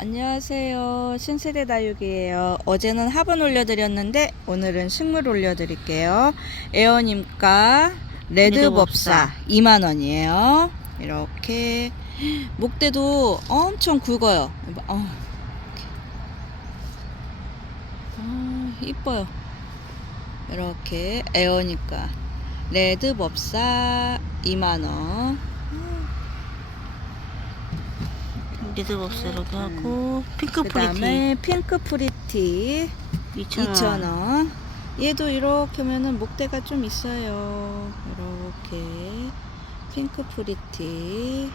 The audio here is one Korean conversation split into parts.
안녕하세요. 신세대 다육이에요. 어제는 화분 올려드렸는데 오늘은 식물 올려드릴게요. 에어님과 레드법사 2만원이에요. 이렇게 목대도 엄청 굵어요. 어. 아, 이뻐요. 이렇게 에어니까 레드법사 2만원 리드벅스 이렇게 하고 핑크 그 프리티 다음에 핑크 프리티 2,000원 2,000원. 얘도 이렇게 하면은 목대가 좀 있어요. 이렇게 핑크 프리티.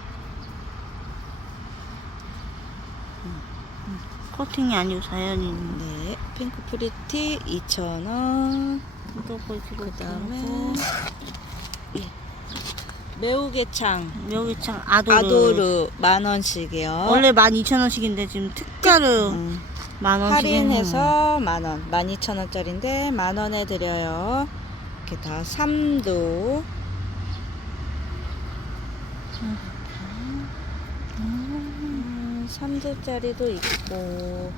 커팅이 아니고 자연인 네, 핑크 프리티 2,000원. 또 보이고 그 다음에 매우개창. 여기창 아도르, 아도르 만 원씩이요. 원래 12,000원씩인데 지금 특가로 음, 만 원씩 할인해서 만 원, 12,000원짜리인데 만 원에 드려요. 이렇게 다 3도. 음, 3도짜리도 있고.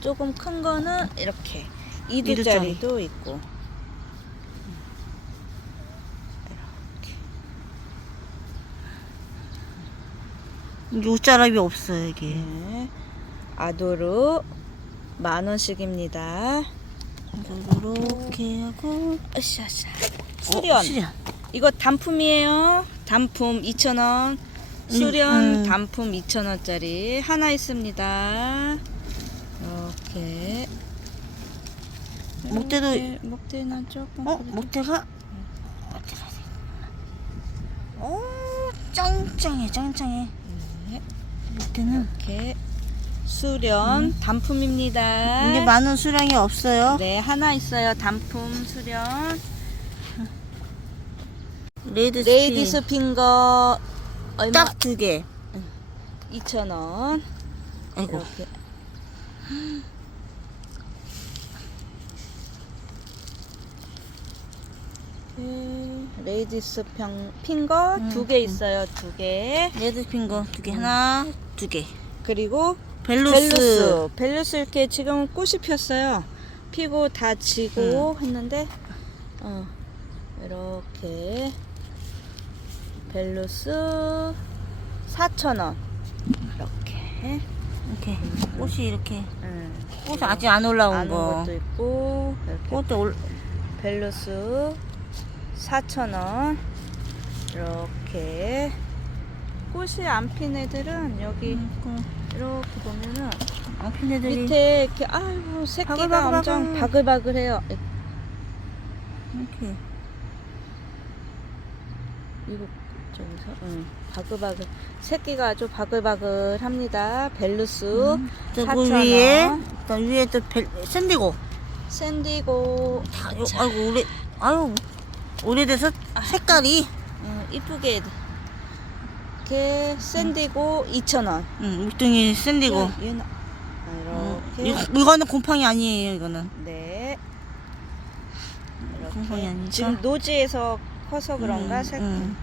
조금 큰 거는 이렇게. 2도짜리도 있고 옷자락이 없어요 이게 네. 아도르 만 원씩입니다. 이렇게 하고 으쌰으쌰. 어, 수련. 수련 이거 단품이에요. 단품 2,000원. 수련 음. 단품 2,000원짜리 하나 있습니다. 이렇게. 목대도- 이렇게 목대는 조금 어? 그래도- 목대가 목대가 오 짱짱해 짱짱해 네, 목대는 이렇게 수련 단품입니다. 음. 이게 많은 수량이 없어요 네, 하나 있어요. 단품 수련. 레이드 레이디스 핑거 얼마? 딱 두 개. 2,000원. 아이고. 이렇게. 레이디스 평, 핑거 음, 두개 음. 있어요. 두 개. 레드 핑거 두 개. 하나, 두 개. 그리고 벨루스. 벨루스. 벨루스 이렇게 지금 꽃이 폈어요. 피고 다 지고 했는데 어, 이렇게 벨루스 4,000원. 이렇게. 이렇게 꽃이 이렇게 음. 꽃이 아직 안 올라온 안 거. 온 것도 있고 이렇게 꽃도 올. 벨루스 4,000원 이렇게 꽃이 안 핀 애들은 여기 이렇게 보면은 안핀 애들이 밑에 이렇게 아이고 새끼가 바글바글 엄청 바글. 바글바글해요 이렇게. 이거 저기서 응, 바글바글 새끼가 아주 바글바글합니다 벨루스 음. 저 4,000원. 그 위에 또 위에 또 벨, 샌디고. 샌디고 다, 요, 아이고 오래 아유 오래돼서 색깔이 응, 이쁘게 이렇게 샌디고 2,000원 응, 목등이 샌디고. 얘는 어, 아, 이렇게 이- 이거는 곰팡이 아니에요 이거는. 네. 곰팡이 이렇게 아니죠? 지금 노지에서 커서 그런가 음, 색 음.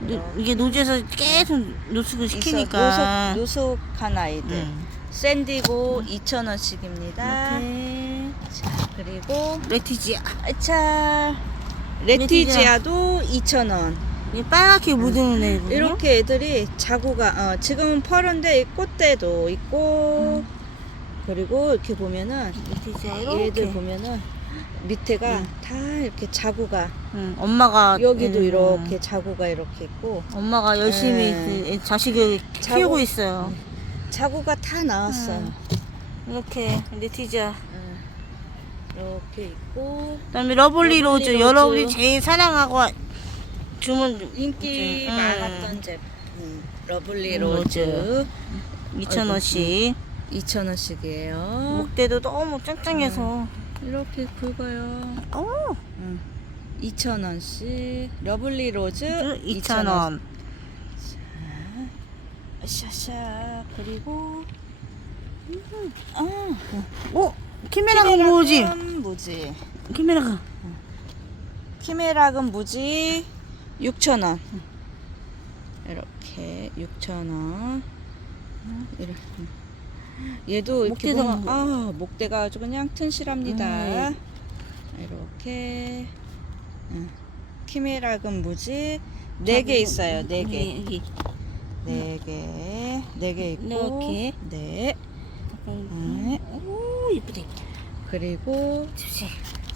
노- 이게 노지에서 계속 노숙을. 시키니까. 노숙, 노숙한 아이들 음. 샌디고 2,000원씩입니다. 이렇게 자, 그리고 레티지아. 자 레티지아도 2,000원. 이 빨갛게 묻은 애. 이렇게 애들이 자구가 어, 지금은 펄은데 꽃대도 있고 그리고 이렇게 보면은 레티지아 얘들 음. 이렇게. 보면은 밑에가 음. 다 이렇게 자구가 응, 엄마가 여기도 음, 이렇게 자구가 이렇게 있고 엄마가 열심히 네. 그 자식을 자고- 키우고 있어요. 자구가 다 나왔어요. 음. 이렇게 레티지아. 음. 이렇게 있고 그다음에 러블리 러블리 로즈. 로즈. 여러분이 제일 사랑하고 주문 인기 음. 많았던 제품 러블리 음, 로즈 2,000원씩. 2,000원씩이에요. 목대도 너무 짱짱해서. 이렇게 굵어요. 오, 2,000원씩 러블리 로즈 2,000원. 샤샤 그리고 어, 오, 키메라가 뭐지? 무지. 키메라가. 키메라금 무지 6,000원. 이렇게 6,000원. 이렇게. 얘도 이렇게 목대가 뭐- 아 목대가 아주 그냥 튼실합니다. 음. 이렇게 응. 키메라금 무지 네 개 있어요. 네 개, 여기 네 개, 네 개 있고 이렇게. 네. 음. 오 이쁘다. 그리고 집시.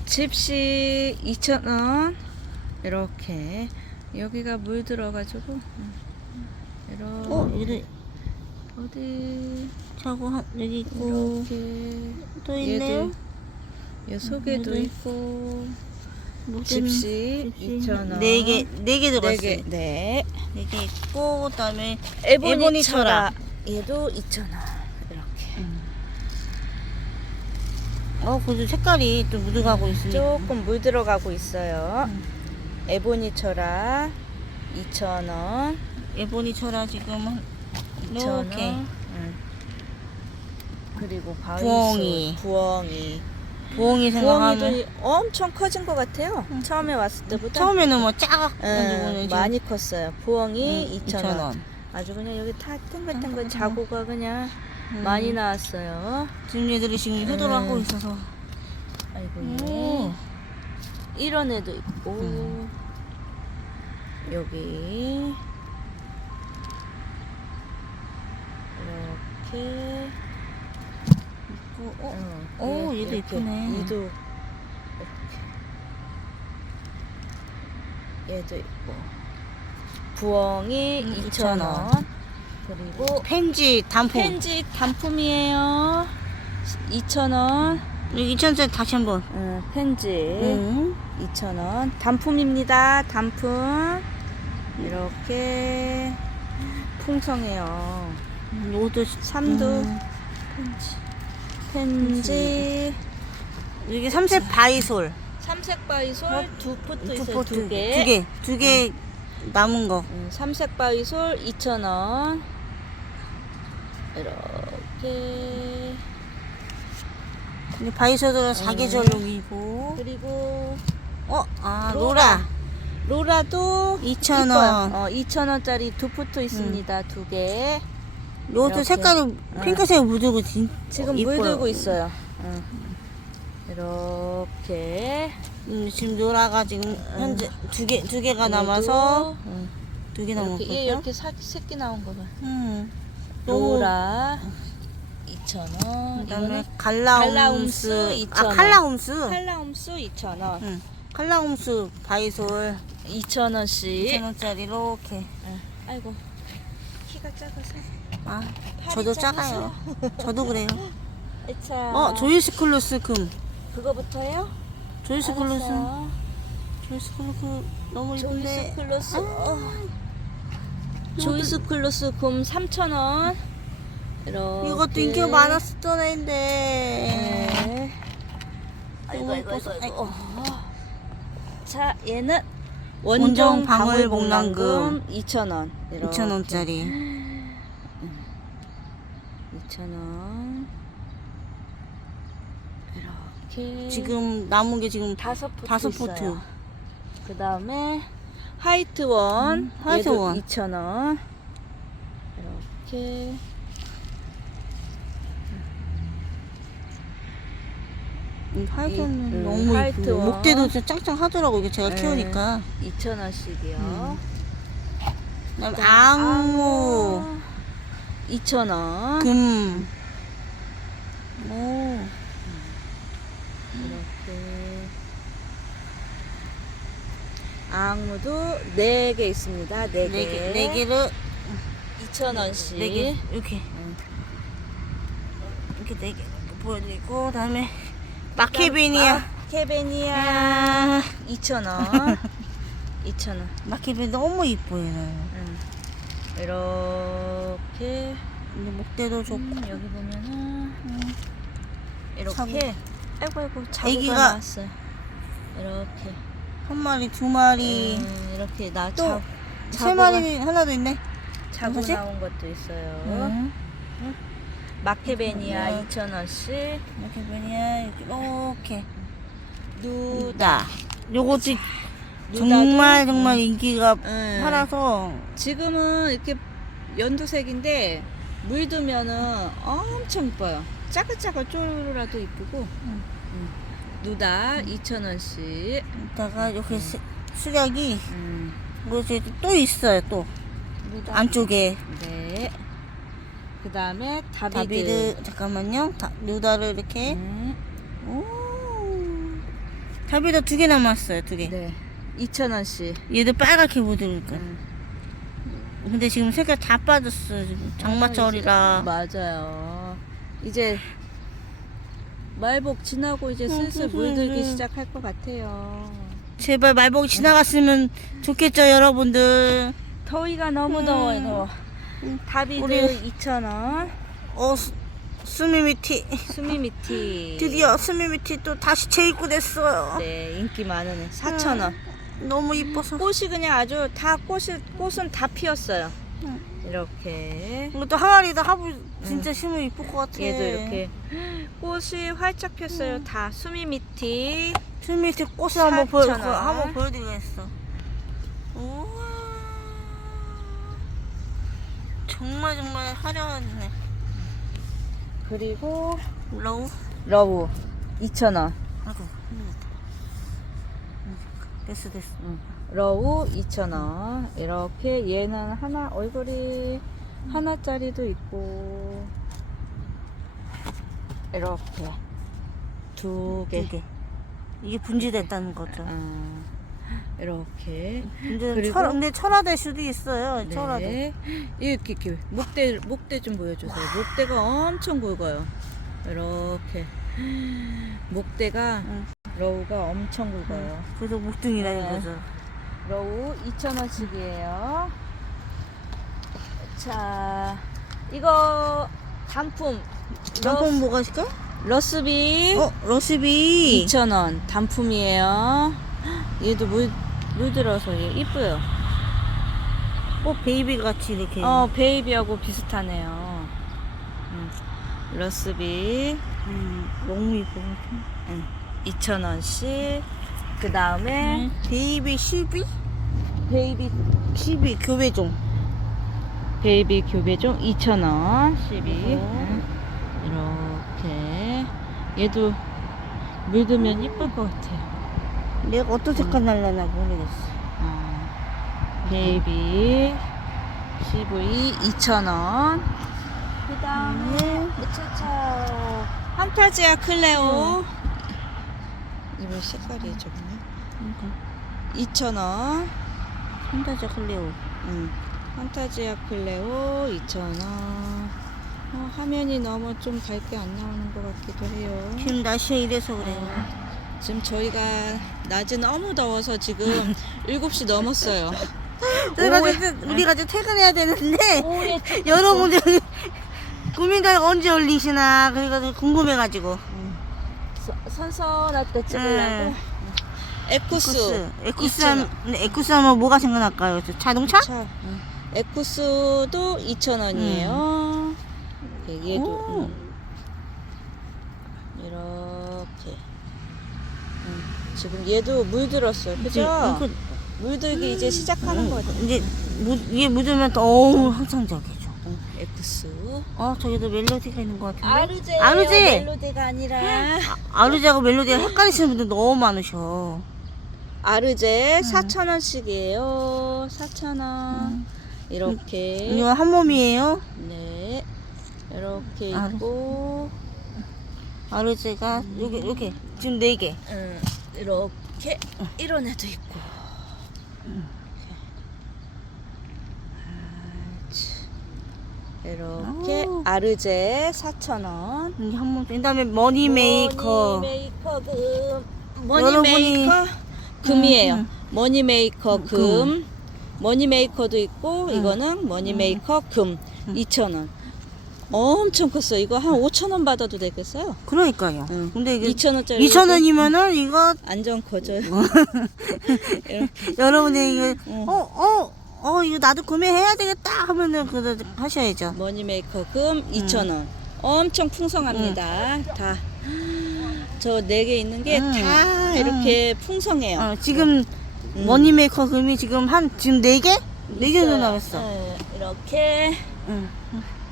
집시 2,000원. 이렇게. 여기가 물 들어가지고. 음. 이렇게. 어 여기 어디? 한 여기 있고. 이렇게. 또 있네요. 요 속에도 얘도 있고. 집시 2,000원. 네 개 네 개 들어갔어요. 네 개, 네. 네 개 있고 그다음에 에보니 철학. 얘도 2,000원 이렇게 어 그래도 색깔이 또 묻어가고 있으니까. 조금 물 들어가고 있어요. 음. 에보니 철학 2,000원. 에보니 철화 지금 2,000원. 이렇게. 응. 그리고 바위수 부엉이. 부엉이. 부엉이 생각하면 엄청 커진 것 같아요. 처음에 왔을 때보다. 처음에는 뭐 작아 응, 많이 컸어요. 부엉이 2,000원. 2,000원. 아주 그냥 여기 다 탱글탱글 음. 자고가 그냥. 음. 많이 나왔어요. 지금 얘들이 지금 효도를 음. 하고 있어서. 아이고 오. 이런 애도 있고. 음. 여기. 이렇게. 어, 어, 어, 오, 얘- 얘도 이쁘네. 얘도 이렇게. 얘도 있고. 부엉이 음, 2,000원 그리고 펜지 단품. 펜지 단품이에요. 2,000원. 여기 2,000원짜리 다시 한번. 음, 펜지. 응. 2,000원. 단품입니다. 단품. 이렇게 풍성해요. 음, 요것도 삼두. 음, 펜지. 펜지. 여기 삼색 바이솔. 삼색 바이솔 두 포트 있어요. 포트. 두 개. 두 개. 두개 남은 거. 음, 삼색 바이솔 2,000원 이렇게 근데 바이솔은 사계절용이고 그리고 어 아 로라. 로라 로라도 2,000원. 이뻐요. 어, 2,000원짜리 두 포트 있습니다. 두 개. 요것도 이렇게. 색깔이 핑크색 진 지금 이뻐요. 물 들고 있어요. 응. 이렇게 음, 지금 로라가 지금 현재 두 개 두 개가 남아서 응. 두개 이렇게 남았거든요. 이렇게 사, 새끼 나온 거 봐. 음. 로라 2,000원. 그다음에 갈라움스 갈라움스 아 2,000원. 칼라움스 칼라움스 2,000원. 응. 칼라움스 바이솔 2,000원씩. 2,000원짜리 이렇게 아이고. 키가 작아서. 아 팔이 저도. 작아요 저도 그래요 자. 어 조이스 클로스 금 그거부터요? 조이스 클로스 알았어요. 조이스 클로스 너무 조이스 이쁜데 클로스 어. 조이스 클로스 금 3,000원. 이렇게. 이것도 인기가 많았었던 애인데. 네. 아이고 아이고 아이고, 아이고. 자 얘는 원종 방울 복랑금 방울복랑금 2,000원. 2,000원짜리. 2,000원. 이렇게. 지금 남은 게 지금 다섯 포트 다섯. 포트. 그 다음에 화이트 원, 음, 화이트 얘도 원. 2,000원. 이렇게. 이- 음, 너무 원. 목대도 진짜 짱짱하더라고 이게 제가 네. 키우니까 2,000원씩이요. 음. 그다음에 앙무 2,000원. 금 오. 이렇게. 앙무도 4개 있습니다. 4개. 네 개, 네 개를 2,000원씩. 네 개, 이렇게 음. 이렇게 네개 보여드리고 그다음에 마케베니아 케베니아 아, 2,000원. 2,000원. 마케베니 너무 이뻐요. 응. 이렇게 근데 목대도 좋고 음, 여기 보면은 이렇게 차고. 아이고 아이고 자구가 애기가 나왔어요. 이렇게 한 마리, 두 마리, 음, 이렇게 나또 자, 세 마리 하나도 있네. 자고 뭐지? 나온 것도 있어요. 음. 마케베니아 음. 2,000원씩 마케베니아 이렇게 누나 요것도 누다도- 정말 정말 인기가 응. 많아서 지금은 이렇게 연두색인데 물두면은 엄청 이뻐요. 짜글짜글 쪼르라도 이쁘고. 응. 음. 누다 2,000원씩. 이따가 이렇게 수- 수량이 음. 또 있어요 또 누다. 안쪽에 네. 그 다음에 다비드. 다비드 잠깐만요 다, 누다를 이렇게 음. 오 다비드 두 개 남았어요 두 개 네. 2,000원씩. 얘도 빨갛게 보이니까 음. 근데 지금 색깔 다 빠졌어 지금 장마철이라 맞아요. 이제 말복 지나고 이제 슬슬 물들기 시작할 것 같아요. 제발 말복이 지나갔으면 좋겠죠 여러분들 더위가 너무 음. 더워요. 더워. 다비드 우리- 2,000원. 어 수- 수미미티 수미미티. 드디어 수미미티 또 다시 재입고 됐어요 네, 인기 많은 4,000원. 너무 이뻐서 꽃이 그냥 아주 다 꽃이 꽃은 다 피었어요. 응. 이렇게 이것도 항아리다 하부 진짜 심으면 이쁠 것 같아 얘도 이렇게 꽃이 활짝 폈어요. 다 수미 미티. 수미미티 꽃을 한번 보여 원. 한번 보여드리겠어. 우와. 정말 정말 화려하네. 그리고 러우? 러브 2,000원. 아이고 힘들었다. 응, 됐어 됐어. 러우 2,000원. 이렇게 얘는 하나 얼굴이 하나짜리도 있고 이렇게 두 개. 이게 이게 분지됐다는 거죠 음, 이렇게 근데 철 근데 철화될 수도 있어요 철화돼 네. 이렇게, 이렇게 목대 목대 좀 보여주세요. 목대가 엄청 굵어요. 이렇게 목대가 응. 러우가 엄청 굵어요. 그래서 목등이라는 네. 거죠 러우 2,000원씩이에요. 자, 이거 단품 단품 뭐가 있을까? 러스비 어 러시비 2,000원 단품이에요. 얘도 물, 물 들어서 얘 이뻐요. 꼭 베이비 같이 이렇게 어, 베이비하고 비슷하네요. 음, 러스비 음, 너무 이뻐 음, 2,000원씩. 그 다음에 베이비 12? 베이비 12 교배종 베이비 교배종 2,000원 12. 어. 이렇게 얘도 물들면 이쁠 것 같아요. 내가 어떤 색깔 날라나 모르겠어 어, 베이비 CV 2,000원. 그 다음에 차차 판타지아 클레오. 이거 색깔이 저거네. 2,000원. 판타지 클레오 응. 판타지아 클레오 2,000원. 어, 화면이 너무 좀 밝게 안 나오는 것 같기도 해요. 지금 날씨가 이래서 그래요 지금 저희가 낮에 너무 더워서 지금 7시 넘었어요. 우리가 오후에- 이제 우리가 이제 퇴근해야 되는데 여러분들 구민가에 언제 올리시나 그래가지고 궁금해가지고 서- 선선할 때 찍으려고. 에쿠스. 에쿠스 에쿠스 하면 근데 에쿠스 하면 뭐가 생각날까요? 저 자동차? 차. 응. 에쿠스도 2,000원이에요. 얘도 오. 음. 이렇게. 음, 지금 얘도 물들었어요. 그죠? 물들기 이제 시작하는 거죠. 이제 무, 이게 묻으면 또 어우 항상적이죠 응, 에쿠스. 어 저기도 멜로디가 있는 것 같은데 아르제예요. 아르제! 멜로디가 아니라 아르제하고 멜로디가 헷갈리시는 분들 너무 많으셔 아르제 4,000원씩이에요. 4,000원. 이렇게 이거 한 몸이에요 네. 이렇게 아르- 있고 아르제가 여기 이렇게 지금 네 개. 음, 이렇게 이런 애도 있고. 이렇게 오. 아르제 4,000원. 이게 한 몸. 그다음에 머니 메이커. 머니 메이커 금. 머니 여러분이- 메이커 금이에요. 음, 음. 머니 메이커 음, 금. 머니 메이커도 있고 음. 이거는 머니 메이커 금 2,000원. 엄청 컸어요. 이거 한 5,000원 받아도 되겠어요? 그러니까요. 응. 근데 이게 2,000원짜리 2천 원이면은 이거 안전 거져요. 여러분이 이거 응. 어어 어 이거 나도 구매해야 되겠다 하면은 그거 하셔야죠. 머니메이커 금 2,000원. 엄청 풍성합니다. 다. 저 네 개 있는 게 음. 다 이렇게 풍성해요. 어, 지금 음. 머니 메이커 금이 지금 한 지금 네 개? 네 개 정도 남았어. 네, 이렇게 응.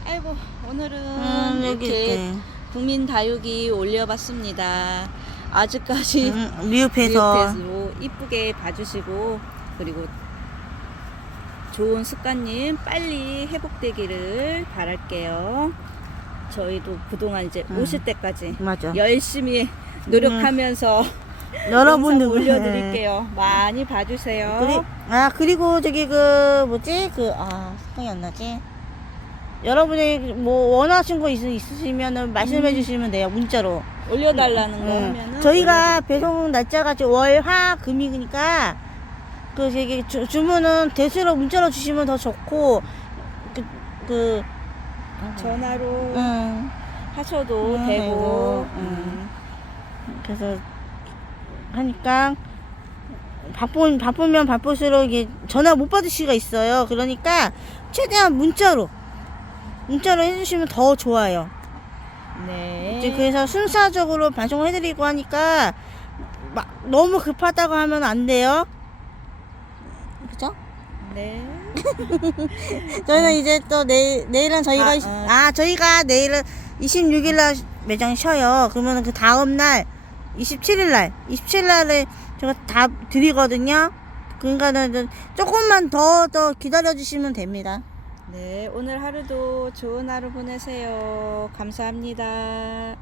아이고 오늘은 음, 이렇게 이렇게 국민 다육이 올려봤습니다. 아직까지 음, 미흡해서 이쁘게 봐주시고 그리고 좋은 습관님 빨리 회복되기를 바랄게요. 저희도 그동안 이제 음. 오실 때까지 맞아. 열심히 노력하면서 여러분들 올려드릴게요. 많이 봐주세요. 그리, 아 그리고 저기 그 뭐지 그아 생각이 안 나지. 여러분이 뭐 원하신 거 있, 있으시면은 말씀해 주시면 돼요 문자로. 올려달라는 거 응. 하면은 저희가 배송 날짜가 지금 월, 화, 금이니까 그 저기 주, 주문은 대수로 문자로 주시면 더 좋고 그, 그 전화로 응. 하셔도 음, 되고 되고, 음. 그래서 하니까 바쁜 바쁘면 바쁠수록 이게 전화 못 받을 수가 있어요. 그러니까 최대한 문자로 문자로 해주시면 더 좋아요. 네. 이제 그래서 순차적으로 방송을 해드리고 하니까 막 너무 급하다고 하면 안 돼요. 그죠? 네. 저희는 이제 또 내일 내일은 저희가 아, 아, 아. 저희가 내일은 26일 날 매장 쉬어요. 그러면 그 다음 날 27일 날 27일 날에 제가 다 드리거든요. 그러니까는 조금만 더 더 기다려 주시면 됩니다. 네, 오늘 하루도 좋은 하루 보내세요. 감사합니다.